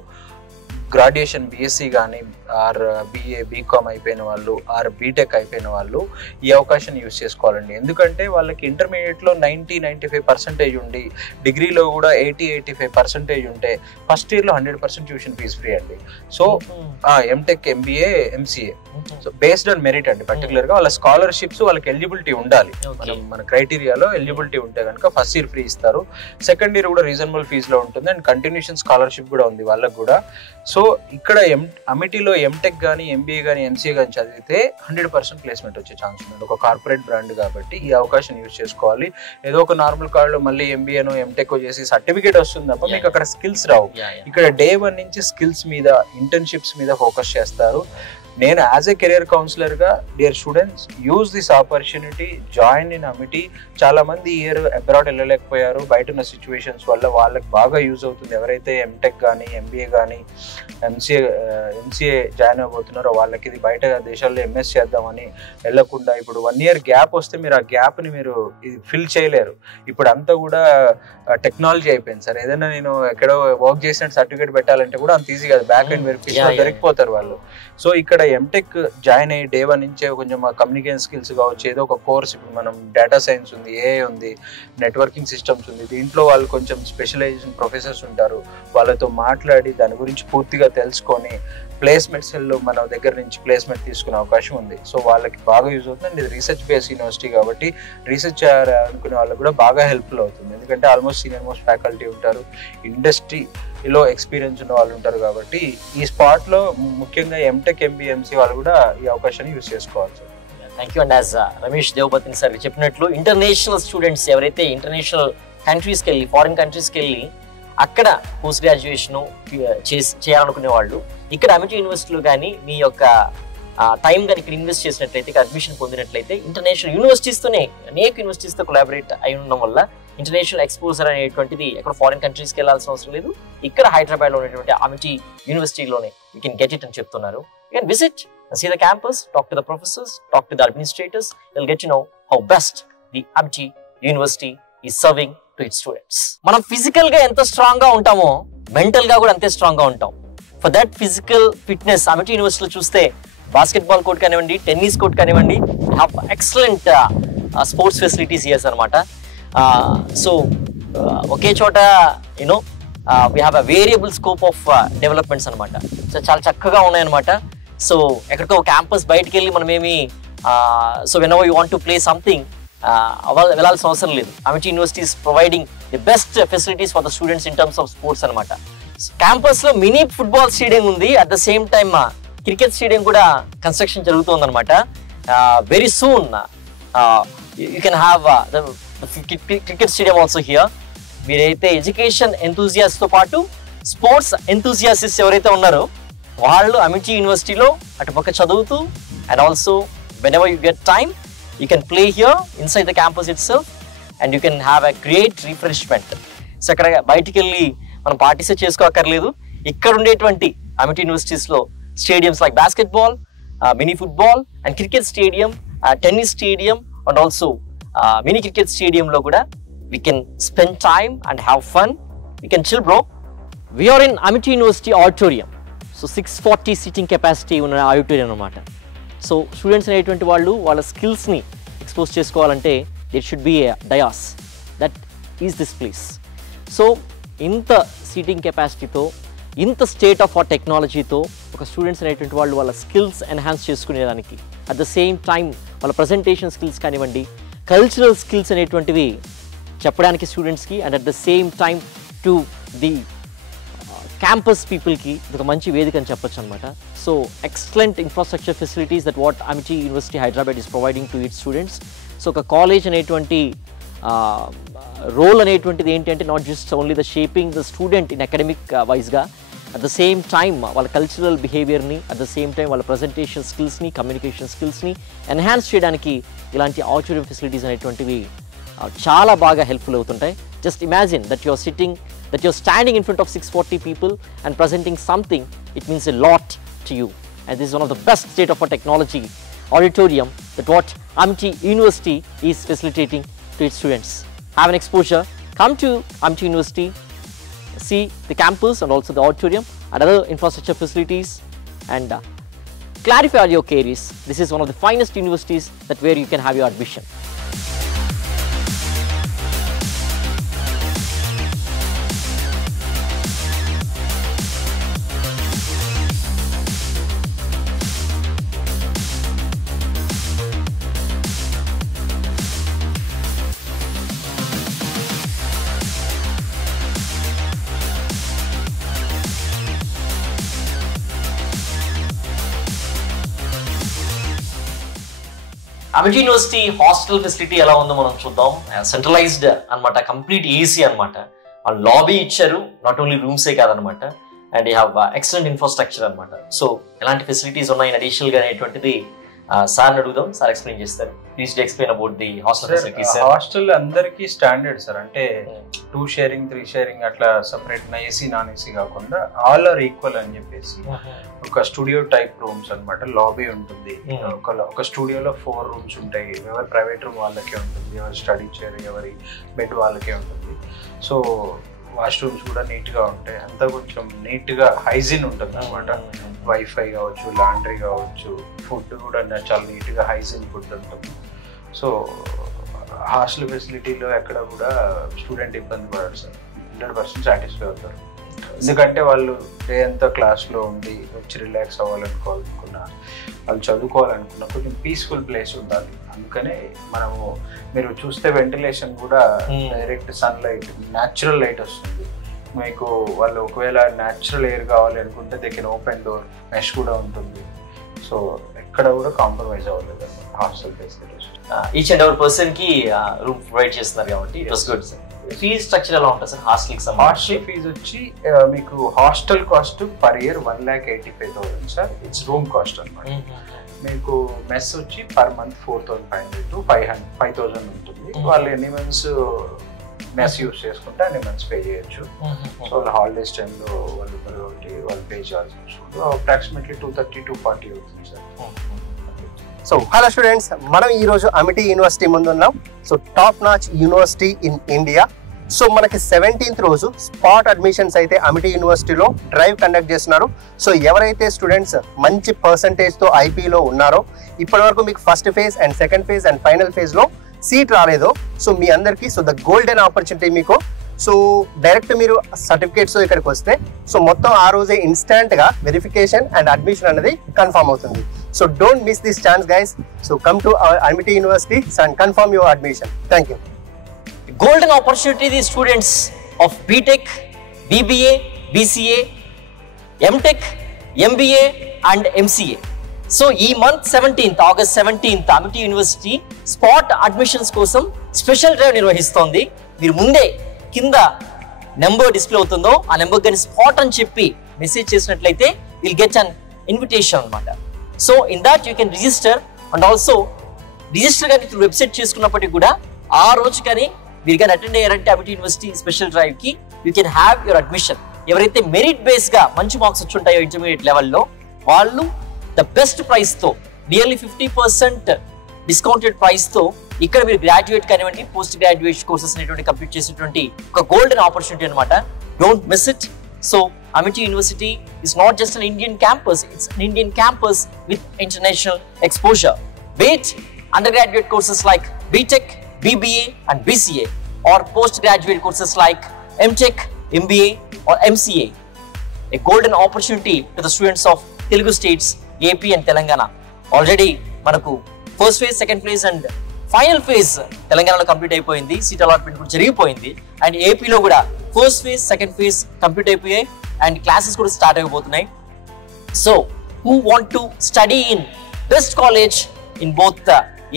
గ్రాడ్యుయేషన్ బీఎస్సీ కానీ ఆర్ బీఏ బీకామ్ అయిపోయిన వాళ్ళు ఆర్ బీటెక్ అయిపోయిన వాళ్ళు ఈ అవకాశాన్ని యూజ్ చేసుకోవాలండి. ఎందుకంటే వాళ్ళకి ఇంటర్మీడియట్లో 90-95% ఉండి డిగ్రీలో కూడా 80-85% ఉంటే ఫస్ట్ ఇయర్లో 100% ట్యూషన్ ఫీజ్ ఫ్రీ అండి. So MTech, MBA, MCA so based on merit అండి. పర్టికులర్గా వాళ్ళ స్కాలర్షిప్స్ వాళ్ళకి ఎలిజిబిలిటీ ఉండాలి. మన క్రైటీరియాలో ఎలిజిబిలిటీ ఉంటే కనుక ఫస్ట్ ఇయర్ ఫ్రీ ఇస్తారు. సెకండ్ ఇయర్ కూడా రీజనబుల్ ఫీజులో ఉంటుంది. అండ్ కంటిన్యూషన్ స్కాలర్షిప్ కూడా ఉంది వాళ్ళకు కూడా. సో ఇక్కడ అమిటీలో ఎంటెక్ కానీ, ఎంబీఏ కానీ, ఎంసీఏ కానీ చదివితే 100% ప్లేస్మెంట్ వచ్చే ఛాన్స్ ఉంది. ఒక కార్పొరేట్ బ్రాండ్ కాబట్టి ఈ అవకాశం యూజ్ చేసుకోవాలి. ఏదో ఒక నార్మల్ కాల్లో మళ్ళీ ఎంబీఏనో ఎంటెక్ చేసి సర్టిఫికేట్ వస్తుంది తప్ప మీకు అక్కడ స్కిల్స్ రావు. ఇక్కడ డే 1 నుంచి స్కిల్స్ మీద, ఇంటర్న్షిప్స్ మీద ఫోకస్ చేస్తారు. నేను యాజ్ ఏ కెరియర్ కౌన్సిలర్గా dear students use this opportunity, join in Amity. చాలా మంది ఇయర్ అబ్రాడ్ వెళ్ళలేకపోయారు బయట ఉన్న సిచ్యువేషన్స్ వల్ల. వాళ్ళకి బాగా యూజ్ అవుతుంది. ఎవరైతే ఎంటెక్ కానీ, ఎంబీఏ కానీ, ఎంసీఏ జాయిన్ అవబోతున్నారో వాళ్ళకి ఇది బయట దేశాల్లో ఎంఎస్ చేద్దామని వెళ్ళకుండా ఇప్పుడు 1 year గ్యాప్ వస్తే మీరు ఆ గ్యాప్ని మీరు ఇది ఫిల్ చేయలేరు. ఇప్పుడు అంతా కూడా టెక్నాలజీ అయిపోయింది సార్. ఏదైనా నేను ఎక్కడో వర్క్ చేసినట్టు సర్టిఫికేట్ పెట్టాలంటే కూడా అంత ఈజీ కాదు. బ్యాక్ అండ్ వెరిఫికేషన్ దొరికిపోతారు వాళ్ళు. సో ఇక్కడ ఎంటెక్ జాయిన్ అయ్యి డే 1 నుంచే కొంచెం కమ్యూనికేషన్ స్కిల్స్ కావచ్చు, ఏదో ఒక కోర్స్, ఇప్పుడు మనం డేటా సైన్స్ ఉంది, ఏఐ ఉంది, నెట్వర్కింగ్ సిస్టమ్స్ ఉంది, దీంట్లో వాళ్ళు కొంచెం స్పెషలైజేషన్ ప్రొఫెసర్స్ ఉంటారు. వాళ్ళతో మాట్లాడి దాని గురించి పూర్తిగా తెలుసుకొని ప్లేస్మెంట్స్లో మన దగ్గర నుంచి ప్లేస్మెంట్ తీసుకునే అవకాశం ఉంది. సో వాళ్ళకి బాగా యూజ్ అవుతుంది. అండ్ ఇది రీసెర్చ్ బేస్డ్ యూనివర్సిటీ కాబట్టి రీసెర్చ్ అనుకునే వాళ్ళకి కూడా బాగా హెల్ప్ఫుల్ అవుతుంది. ఎందుకంటే ఆల్మోస్ట్ సీనియర్ మోస్ట్ ఫ్యాకల్టీ ఉంటారు, ఇండస్ట్రీలో ఎక్స్పీరియన్స్ ఉన్న వాళ్ళు ఉంటారు. కాబట్టి ఈ స్పాట్లో ముఖ్యంగా ఎంటెక్, ఎంబీఏ, ఎంసీ వాళ్ళు కూడా ఈ అవకాశాన్ని యూజ్ చేసుకోవాలి sir. Thank you. And as Ramesh దేవపతిని సార్ చెప్పినట్లు ఇంటర్నేషనల్ స్టూడెంట్స్ ఎవరైతే ఇంటర్నేషనల్ కంట్రీస్కి వెళ్ళి, ఫారిన్ కంట్రీస్కి వెళ్ళి అక్కడ పోస్ట్ గ్రాడ్యుయేషన్ చేయాలనుకునే వాళ్ళు ఇక్కడ అమిటీ యూనివర్సిటీలో కానీ మీ యొక్క టైం కానీ ఇక్కడ ఇన్వెస్ట్ చేసినట్లయితే, ఇక్కడ అడ్మిషన్ పొందినట్లయితే ఇంటర్నేషనల్ యూనివర్సిటీస్తోనే అనేక యూనివర్సిటీస్తో కొలాబరేట్ అయి ఉండడం వల్ల ఇంటర్నేషనల్ ఎక్స్పోజర్ అనేటువంటిది ఎక్కడ ఫారిన్ కంట్రీస్కి వెళ్ళాల్సిన అవసరం లేదు. ఇక్కడ హైదరాబాద్లో ఉన్నటువంటి అమిటీ యూనివర్సిటీలోనే యూ కెన్ గెట్ ఇట్ అని చెప్తున్నారు. You can visit, see the campus, talk to the professors, talk to the administrators. You'll get to know how best the Amity University is serving to its students. మనం physical గా ఎంత strong గా ఉంటామో mental గా కూడా అంతే strong గా ఉంటాం. For that physical fitness Amity యూనివర్సిటీలో చూస్తే బాస్కెట్బాల్ కోర్ట్ కానివ్వండి, టెన్నిస్ కోర్ట్ కానివ్వండి, have excellent sports facilities years అనమాట. సో ఒకే చోట you know we have a variable scope of developments అనమాట. సో చాలా చక్కగా ఉన్నాయన్నమాట. సో ఎక్కడికో క్యాంపస్ బయటికి వెళ్ళి మనమేమి so when ever you want to play something వెళ్ళాల్సిన అవసరం లేదు. Amity university is providing the best facilities for the students in terms of sports అనమాట. క్యాంపస్ లో మినీ ఫుట్బాల్ స్టేడియం ఉంది. At the same time cricket stadium కూడా construction జరుగుతుంది అనమాట. Very soon you can have the cricket stadium also here. మీరైతే education enthusiast తో పాటు sports ఎంతూజియాసిస్ట్ ఎవరైతే ఉన్నారో వాళ్ళు అమిటీ యూనివర్సిటీలో అటుపక్క చదువుతూ and also whenever you get time you can play here inside the campus itself and you can have a great refreshment. So అక్కడ బయటికి వెళ్ళి మనం పార్టిసిపేట్ చేసుకోకర్లేదు. ఇక్కడ ఉండేటువంటి అమిటీ యూనివర్సిటీస్లో stadiums like basketball, mini football and cricket stadium, tennis stadium and also mini cricket స్టేడియంలో కూడా we can spend time and have fun. We can chill bro. We are in Amity University auditorium. So 640 seating capacity ఉన్న auditorium అనమాట. So students అనేటువంటి వాళ్ళు వాళ్ళ స్కిల్స్ని expose చేసుకోవాలంటే there should be a dais. That is this place. So ఇంత seating కెపాసిటీతో, ఇంత స్టేట్ ఆఫ్ ఆర్ట్ టెక్నాలజీతో ఒక స్టూడెంట్స్ అనేటువంటి వాళ్ళు వాళ్ళ స్కిల్స్ ఎన్హాన్స్ చేసుకునేదానికి, అట్ ద సేమ్ టైం వాళ్ళ ప్రజెంటేషన్ స్కిల్స్ కానివ్వండి, కల్చరల్ స్కిల్స్ అనేటువంటివి చెప్పడానికి స్టూడెంట్స్కి and at the same time to the campus పీపుల్కి ఇది ఒక మంచి వేదిక అని చెప్పొచ్చు అనమాట. So excellent infrastructure facilities that what Amity university Hyderabad is providing to its students. So ఒక కాలేజ్ అనేటువంటి రోల్ అనేటువంటిది ఏంటి అంటే not just only the shaping the student in academic వైజ్గా, అట్ ద సేమ్ టైమ్ వాళ్ళ కల్చరల్ బిహేవియర్ని, అట్ ద సేమ్ టైం వాళ్ళ presentation స్కిల్స్ని, కమ్యూనికేషన్ స్కిల్స్ని ఎన్హాన్స్ చేయడానికి ఇలాంటి ఆడిటోరియం ఫెసిలిటీస్ అనేటువంటివి చాలా బాగా హెల్ప్ఫుల్ అవుతుంటాయి. Just imagine that your sitting, that you're standing in front of 640 people and presenting something, it means a lot to you. And this is one of the best state-of-art technology auditorium that what Amity University is facilitating to its students. Have an exposure, come to Amity University, see the campus and also the auditorium and other infrastructure facilities, and clarify all your queries. This is one of the finest universities that where you can have your admission. Amity university hostel facility ఎలా ఉందో మనం చూద్దాం. Centralised అనమాట, complete AC అనమాట. వాళ్ళు lobby ఇచ్చారు, not only రూమ్సే కాదనమాట, and you have excellent infrastructure అనమాట. సో ఎలాంటి ఫెసిలిటీస్ ఉన్నాయి అడిషనల్ గా అనేటువంటిది సార్ అడుగుదాం, సార్ ఎక్స్ప్లెయిన్ చేస్తారు. Please explain about the hostel facilities. Hostel అందరికి స్టాండర్డ్ సార్, అంటే 2 షేరింగ్ 3 షేరింగ్ అట్లా సపరేట్ ఏసీ నాన్ ఏసీ కాకుండా ఆల్ ఆర్ ఈక్వల్ అని చెప్పేసి ఒక స్టూడియో టైప్ రూమ్స్ అనమాట. లాబీ ఉంటుంది, ఒక స్టూడియోలో 4 రూమ్స్ ఉంటాయి. ఎవరి ప్రైవేట్ రూమ్ వాళ్ళకే ఉంటుంది, ఎవరి స్టడీ చైర్ ఎవరి బెడ్ వాళ్ళకే ఉంటుంది. సో వాష్రూమ్స్ కూడా నీట్ గా ఉంటాయి, అంతా కొంచెం నీట్ గా హైజీన్ ఉంటుంది అనమాట. వైఫై కావచ్చు, లాండ్రీ కావచ్చు, ఫుడ్ కూడా చాలా నీట్ గా హైజీన్ ఫుడ్ ఉంటుంది. సో హాస్టల్ ఫెసిలిటీలో ఎక్కడ కూడా స్టూడెంట్ ఇబ్బంది పడరు సార్, 100% సాటిస్ఫై అవుతారు. ఎందుకంటే వాళ్ళు డే అంతా క్లాస్లో ఉండి వచ్చి రిలాక్స్ అవ్వాలనుకోవాలనుకున్నా, వాళ్ళు చదువుకోవాలనుకున్నా కొంచెం పీస్ఫుల్ ప్లేస్ ఉండాలి. అందుకనే మనము మీరు చూస్తే వెంటిలేషన్ కూడా డైరెక్ట్ సన్లైట్, న్యాచురల్ లైట్ వస్తుంది మీకు. వాళ్ళు ఒకవేళ న్యాచురల్ ఎయిర్ కావాలి అనుకుంటే they can open door, mesh కూడా ఉంటుంది. సో ఎక్కడ కూడా కాంప్రమైజ్ అవ్వలేదు hostel facilities. Each and every person కి రూమ్ ప్రొవైడ్ చేస్తున్నారు కాబట్టి it was good sir. Fee structure ఎలా ఉంటుంది సార్ హాస్టల్ కి? హాస్టల్ ఫీజు వచ్చి మీకు hostel cost per year 1,85,000 sir. It's room cost అనమాట. మీకు మెస్ వచ్చి పర్ మంత్ 4,500 to 5,000 ఉంటుంది. వాళ్ళు ఎన్ని మంత్స్ మెస్ యూస్ చేసుకుంటే అన్ని మంత్స్ పే చేయొచ్చు. సో వాళ్ళు హాలిడేస్ టైంలో వాళ్ళు పే చేయాల్సి వస్తుంది. అప్రాక్సిమేట్లీ 230 to 40 అవుతుంది సార్. సో హలో స్టూడెంట్స్, మనం ఈరోజు అమిటీ యూనివర్సిటీ ముందు ఉన్నాం. So top notch university in India. So మనకి 17th రోజు స్పాట్ అడ్మిషన్స్ అయితే అమిటీ యూనివర్సిటీలో డ్రైవ్ కండక్ట్ చేస్తున్నారు. సో ఎవరైతే స్టూడెంట్స్ మంచి పర్సంటేజ్తో ఐపీలో ఉన్నారో, ఇప్పటి వరకు మీకు first phase and second phase and final ఫేజ్లో సీట్ రాలేదో, సో మీ అందరికీ సో ద గోల్డెన్ ఆపర్చునిటీ మీకు. సో డైరెక్ట్ మీరు సర్టిఫికేట్స్ ఇక్కడికి వస్తే సో మొత్తం ఆ రోజే ఇన్స్టాంట్గా వెరిఫికేషన్ అండ్ అడ్మిషన్ అనేది కన్ఫర్మ్ అవుతుంది. So don't miss this chance guys. So come to Amity university and confirm your admission. Thank you. Golden opportunity the students of BTech, BBA, BCA, MTech, MBA and MCA. So ఈ month 17th, August 17th Amity university spot admissions కోసం special drive నిర్వహిస్తోంది. మీరు ముందే కింద number display అవుతుందో ఆ number కానీ spot అని చెప్పి మెసేజ్ చేసినట్లయితే విల్ గెట్ అన్ ఇన్విటేషన్ అనమాట. So in that you can register and also register కానీ వెబ్సైట్ చేసుకున్నప్పటికీ కూడా ఆ రోజు కానీ మీరు కానీ అటెండ్ అయ్యారంటే అమిటీ యూనివర్సిటీ స్పెషల్ డ్రైవ్ కి you can have your admission. ఎవరైతే మెరిట్ బేస్ గా మంచి మార్క్స్ వచ్చి ఉంటాయో ఇంటర్మీడియట్ లెవెల్లో వాళ్ళు ద బెస్ట్ ప్రైస్ తో నియర్లీ 50% డిస్కౌంటెడ్ ప్రైస్ తో ఇక్కడ మీరు గ్రాడ్యుయేట్ కానివ్వండి, పోస్ట్ గ్రాడ్యుయేట్ కోర్సెస్ అనేటువంటి కంప్లీట్ చేసేటువంటి ఒక గోల్డెన్ ఆపర్చునిటీ అనమాట. Don't miss it. So Amity university is not just an Indian campus, it's an Indian campus with international exposure. Be it undergraduate courses like BTech, BBA and BCA, or postgraduate courses like MTech, MBA or MCA. A golden opportunity to the students of Telugu states, AP and Telangana. Already manaku first phase, second phase and final phase తెలంగాణలో complete అయిపోయింది, seat allotment కూడా జరిగిపోయింది. And ఏపీలో కూడా first phase, second phase complete అయిపోయాయి and classes కూడా start అయిపోతున్నాయి. So who want to study in best college in both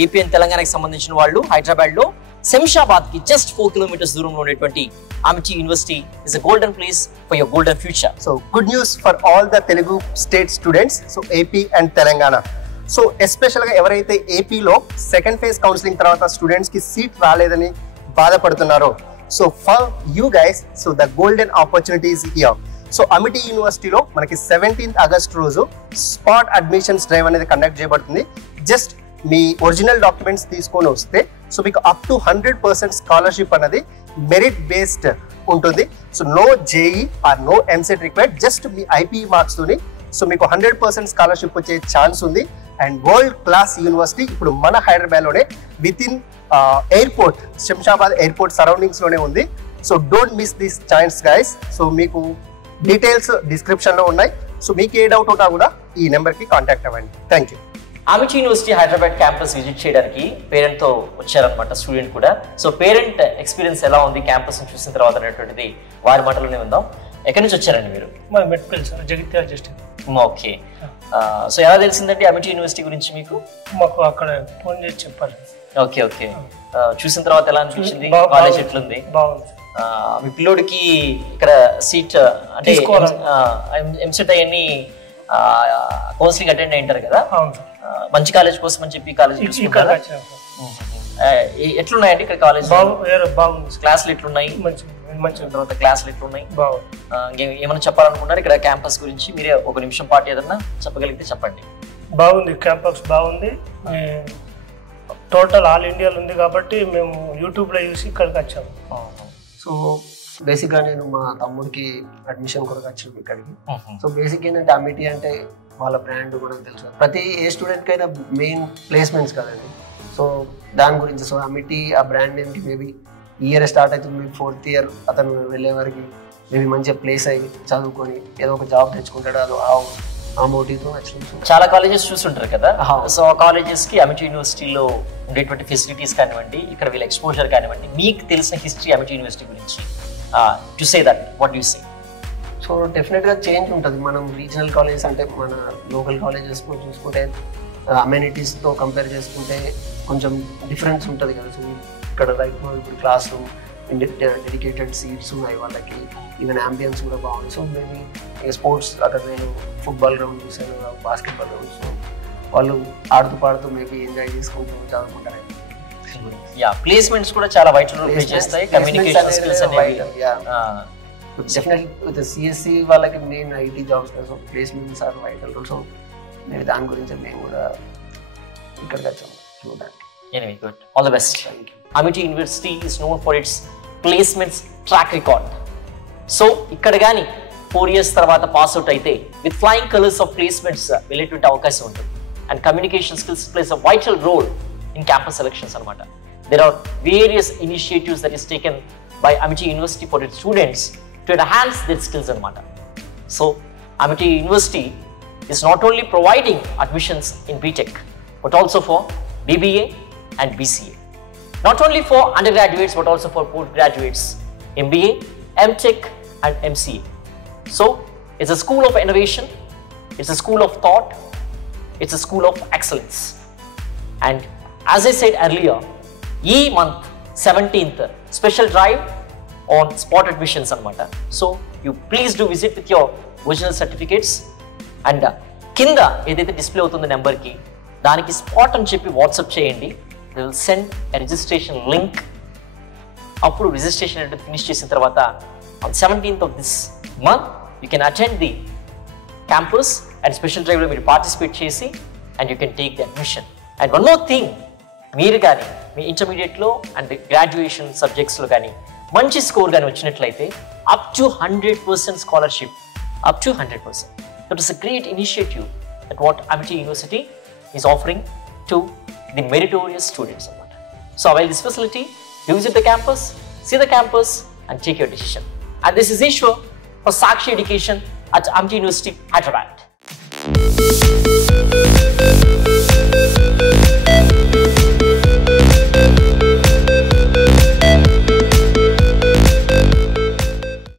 AP and తెలంగాణకి సంబంధించిన వాళ్ళు హైదరాబాద్ లో శంషాబాద్ కి జస్ట్ 4 kilometers దూరంలో ఉండేటువంటి Amity University is a golden place for your golden future. So good news for all the Telugu state students, so AP and Telangana. So ఎస్పెషల్గా ఎవరైతే ఏపీలో సెకండ్ ఫేజ్ కౌన్సిలింగ్ తర్వాత స్టూడెంట్స్కి సీట్ రాలేదని బాధపడుతున్నారో, so for you guys, so the golden opportunities here. So Amity యూనివర్సిటీలో మనకి 17th August రోజు స్పాట్ అడ్మిషన్స్ డ్రైవ్ అనేది కండక్ట్ చేయబడుతుంది. జస్ట్ మీ ఒరిజినల్ డాక్యుమెంట్స్ తీసుకొని వస్తే సో మీకు అప్ టు 100% స్కాలర్షిప్ అనేది మెరిట్ బేస్డ్ ఉంటుంది. So no JEE or no EAMCET required, just మీ ఐపీ మార్క్స్ తోని సో మీకు 100% స్కాలర్షిప్ వచ్చే ఛాన్స్ ఉంది. అండ్ వరల్డ్ క్లాస్ యూనివర్సిటీ ఇప్పుడు మన హైదరాబాద్లోనే with in airport, Shamshabad airport surroundings లోనే ఉంది. So don't miss this chance guys. So మీకు డీటెయిల్స్ డిస్క్రిప్షన్ లో ఉన్నాయి. సో మీకు ఏ డౌట్ ఉన్నా కూడా ఈ నెంబర్కి కాంటాక్ట్ అవ్వండి. Thank you. Amity university Hyderabad campus visit చేయడానికి పేరెంట్ తో వచ్చారనమాట స్టూడెంట్ కూడా. సో పేరెంట్ ఎక్స్పీరియన్స్ ఎలా ఉంది క్యాంపస్ చూసిన తర్వాత అనేటువంటిది వారి మాటలోనే ఉందాం. ఎక్కడి నుంచి వచ్చారండి మీరు? మా Metpalli sir, Jagtial district. Okay. So ఎలా తెలిసిందండి అమిటీ యూనివర్సిటీ గురించి మీకు? మాకు అక్కడ ఫోన్ చేసి చెప్పారు. Okay okay. చూసిన తర్వాత ఎలా అనిపించింది? కాలేజ్ ఎట్లుంది? బాగుంది. మీ పిల్లోడికి ఇక్కడ సీట్ అంటే ఎంసెట్ అవన్నీ కౌన్సిలింగ్ అటెండ్ అయింటారు కదా, మంచి కాలేజ్ కోసం అని చెప్పి కాలేజ్ ఎట్లున్నాయండి ఇక్కడ కాలేజ్? బాగుంది. క్లాసులు ఎట్లున్నాయి? మంచి తర్వాత క్లాసులు ఎట్లున్నాయి? ఏమైనా చెప్పాలనుకున్నారు ఇక్కడ క్యాంపస్ గురించి? మీరే ఒక నిమిషం పాటు ఏదన్నా చెప్పగలిగితే చెప్పండి. బాగుంది, క్యాంపస్ బాగుంది. టోటల్ ఆల్ ఇండియాలో ఉంది కాబట్టి మేము యూట్యూబ్లో చూసి ఇక్కడికి వచ్చాము. సో బేసిక్గా నేను మా తమ్ముడికి అడ్మిషన్ కొరకు వచ్చాను ఇక్కడికి. సో బేసిక్ ఏంటంటే అమిటీ అంటే వాళ్ళ బ్రాండ్ మనకు తెలుసు, ప్రతి ఏ స్టూడెంట్కి అయినా మెయిన్ ప్లేస్మెంట్స్ కదండి. సో దాని గురించి సో అమిటీ ఆ బ్రాండ్ నేమ్కి మేబీ ఇయర్ స్టార్ట్ అవుతుంది, మేబీ 4th year అతను వెళ్ళే వరకు మేబీ మంచిగా ప్లేస్ అయ్యి చదువుకొని ఏదో ఒక జాబ్ తెచ్చుకుంటాడు. అది ఆ మోటివ్తో వచ్చిన చాలా కాలేజెస్ చూస్తుంటారు కదా. సో ఆ కాలేజెస్కి అమిటీ యూనివర్సిటీలో ఉండేటువంటి ఫెసిలిటీస్ కానివ్వండి, ఇక్కడ వీళ్ళ ఎక్స్పోజర్ కానివ్వండి, మీకు తెలిసిన హిస్టరీ అమిటీ యూనివర్సిటీ గురించి to say that what you say? So డెఫినెట్గా చేంజ్ ఉంటుంది. మనం రీజనల్ కాలేజెస్ అంటే మన లోకల్ కాలేజెస్ చూసుకుంటే అమ్యూనిటీస్తో కంపేర్ చేసుకుంటే కొంచెం డిఫరెన్స్ ఉంటుంది కదా. సో ఇక్కడ రైట్ ఇప్పుడు క్లాస్ రూమ్, డెడికేటెడ్ సీట్స్ ఉన్నాయి వాళ్ళకి, ఈవెన్ అంబియన్స్ కూడా బాగుంది. సో మేబీ స్పోర్ట్స్ అక్కడ నేను ఫుట్బాల్ గ్రౌండ్ చూసాను, బాస్కెట్బాల్ గ్రౌండ్. సో వాళ్ళు ఆడుతూ పాడుతూ మేబీ ఎంజాయ్ చేసుకుంటూ చదువుకుంటారు. ప్లేస్మెంట్స్ కూడా చాలా వైటల్ రోల్ ప్లే చేస్తాయి. కమ్యూనికేషన్ స్కిల్స్ అనేవి డెఫినెట్లీ విత్ సిఎస్సి వాళ్ళకి మెయిన్ ఐటీ జాబ్స్ కదా. So placements are vital role. So నేను దాని గురించి మేము కూడా ఇక్కడికి వచ్చాము చూడడానికి. Anyway, good. All the best. Thank you. Amity University is known for its placements track record. So, ikkada gaani 4 years tarvata pass out aithe with flying colors of placements వెళ్ళేటువంటి అవకాశం ఉంటుంది. And communication skills plays a vital role in campus selections anamata. There are various initiatives that is taken by Amity University for its students to enhance their skills anamata. So, Amity University is not only providing admissions in BTech but also for BBA and BCA. Not only for undergraduates but also for postgraduates, MBA, MTech and MCA. So, it's a school of innovation, it's a school of thought, it's a school of excellence. And as I said earlier, e month 17th special drive on spot admissions anamata. So, you please do visit with your original certificates and కింద ఏదైతే display అవుతుందో నెంబర్కి దానికి spot అని చెప్పి WhatsApp చేయండి. They will send a registration link. అప్పుడు registration అంటే ఫినిష్ చేసిన తర్వాత on 17th of this month you can attend the campus and special డ్రైవ్లో మీరు పార్టిసిపేట్ చేసి and you can take the admission. And one more thing, మీరు కానీ మీ ఇంటర్మీడియట్లో అండ్ గ్రాడ్యుయేషన్ సబ్జెక్ట్స్లో కానీ మంచి స్కోర్ కానీ వచ్చినట్లయితే up to 100% scholarship, up to 100%. That is a great initiative that what Amity University is offering to the meritorious students. So avail this facility, visit the campus, see the campus and take your decision. And this is Ishwar for Sakshi Education at Amity University, Hyderabad.